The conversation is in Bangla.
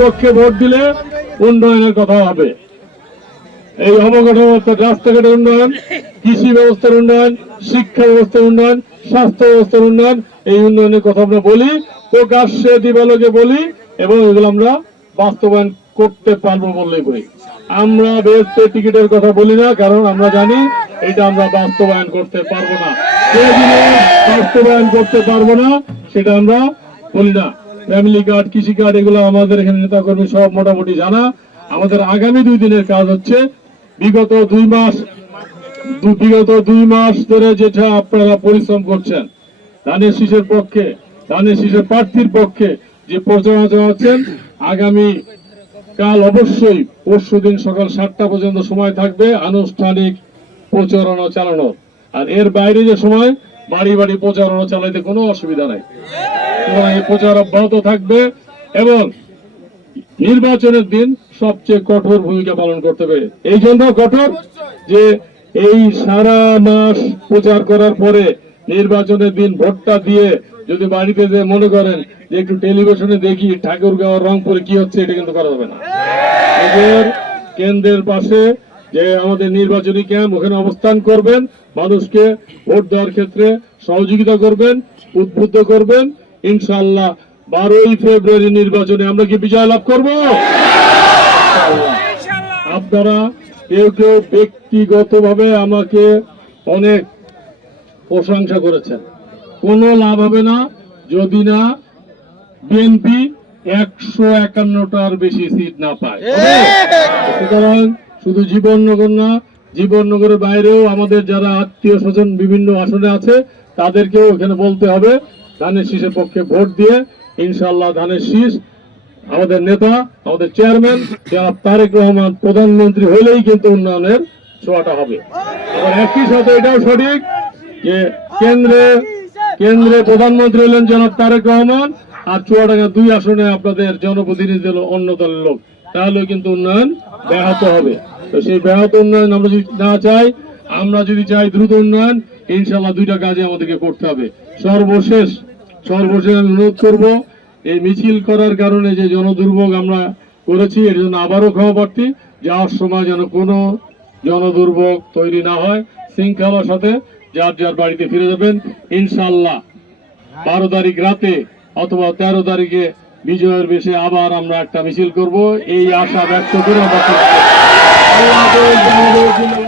পক্ষে ভোট দিলে উন্নয়নের কথা হবে। এই অবকাঠামো রাস্তাঘাটের উন্নয়ন, কৃষি ব্যবস্থার উন্নয়ন, শিক্ষা ব্যবস্থার উন্নয়ন, স্বাস্থ্য ব্যবস্থার উন্নয়ন, এই উন্নয়নের কথা আমরা বলি, প্রকাশ্যে দিবালোকে বলি, এবং এগুলো আমরা বাস্তবায়ন করতে পারব বললেই বলি। আমরা বেস্টে টিকিটের কথা বলি না, কারণ আমরা জানি এটা আমরা বাস্তবায়ন করতে পারব না। বাস্তবায়ন করতে পারব না, সেটা আমরা বলি না। ফ্যামিলি কার্ড কৃষি কার্ড এগুলো আমাদের এখানে নেতা কর্মী সব মোটামুটি জানা। আমাদের আগামী দুই দিনের কাজ হচ্ছে বিগত দুই মাস বিগত দুই মাস ধরে যেটা আপনারা পরিশ্রম করছেন, ধানের শীষের পক্ষে, ধানের শীষের প্রার্থীর পক্ষে যে প্রচারণা চালাচ্ছেন আগামী কাল অবশ্যই পরশু দিন সকাল সাতটা পর্যন্ত সময় থাকবে। আনুষ্ঠানিক প্রচারণা চালানোর। আর এর বাইরে যে সময়, বাড়ি বাড়ি প্রচারণা চালাইতে কোনো অসুবিধা নাই। এই প্রচার অব্যাহত থাকবে এবং নির্বাচনের দিন সবচেয়ে কঠোর ভূমিকা পালন করতে হবে। এই জন্য কঠোর যে এই সারা মাস প্রচার করার পরে নির্বাচনের দিন ভোটটা দিয়ে যদি বাড়িতে যে মনে করেন যে একটু টেলিভিশনে দেখি ঠাকুরগাঁও রংপুরে কি হচ্ছে, এটা কিন্তু করা যাবে না। কেন্দ্রের পাশে যে আমাদের নির্বাচনী ক্যাম্প ওখানে অবস্থান করবেন মানুষকে ভোট দেওয়ার ক্ষেত্রে সহযোগিতা করবেন উদ্বুদ্ধ করবেন। ইনশাল্লাহ বারোই ফেব্রুয়ারি নির্বাচনে আমরা কি বিজয় লাভ করব? আপনারা কেউ কেউ ব্যক্তিগতভাবে আমাকে অনেক প্রশংসা করেছেন। কোনো লাভ হবে না যদি না বিএনপি একশো একান্নটার বেশি সিট না পায়। সুতরাং শুধু জীবননগর না, জীবননগরের বাইরেও আমাদের যারা আত্মীয় স্বজন বিভিন্ন আসনে আছে, তাদেরকেও এখানে বলতে হবে, ধানের শীষের পক্ষে ভোট দিয়ে ইনশাল্লাহ ধানের শীষ আমাদের নেতা, আমাদের চেয়ারম্যান যারা তারেক রহমান প্রধানমন্ত্রী হলেই কিন্তু উন্নয়নের ছোঁয়াটা হবে। আবার একই সাথে এটাও সঠিক যে কেন্দ্রে কেন্দ্রে প্রধানমন্ত্রী হলেন জনাব তারেক রহমান, আর চুয়াডাঙ্গা দুই আসনে আপনাদের জনপ্রতিনিধি অন্য দলের লোক। তাহলে কিন্তু উন্নয়ন ব্যাহত হবে। তো সেই ব্যাহত উন্নয়ন আমরা যদি না চাই, আমরা যদি চাই দ্রুত উন্নয়ন ইনশাল্লাহ দুইটা কাজে আমাদেরকে করতে হবে। সর্বশেষ সর্বশেষ আমি অনুরোধ করব, এই মিছিল করার কারণে যে জনদুর্ভোগ আমরা করেছি, এর জন্য আবারও ক্ষমা প্রার্থী যাওয়ার সময় যেন কোনো জনদুর্ভোগ তৈরি না হয়, শৃঙ্খলার সাথে যার যার বাড়িতে ফিরে যাবেন ইনশাল্লাহ বারো তারিখ রাতে অথবা তেরো তারিখে বিজয়ের বেশে আবার আমরা একটা মিছিল করব, এই আশা ব্যক্ত করে আমরা Thank you.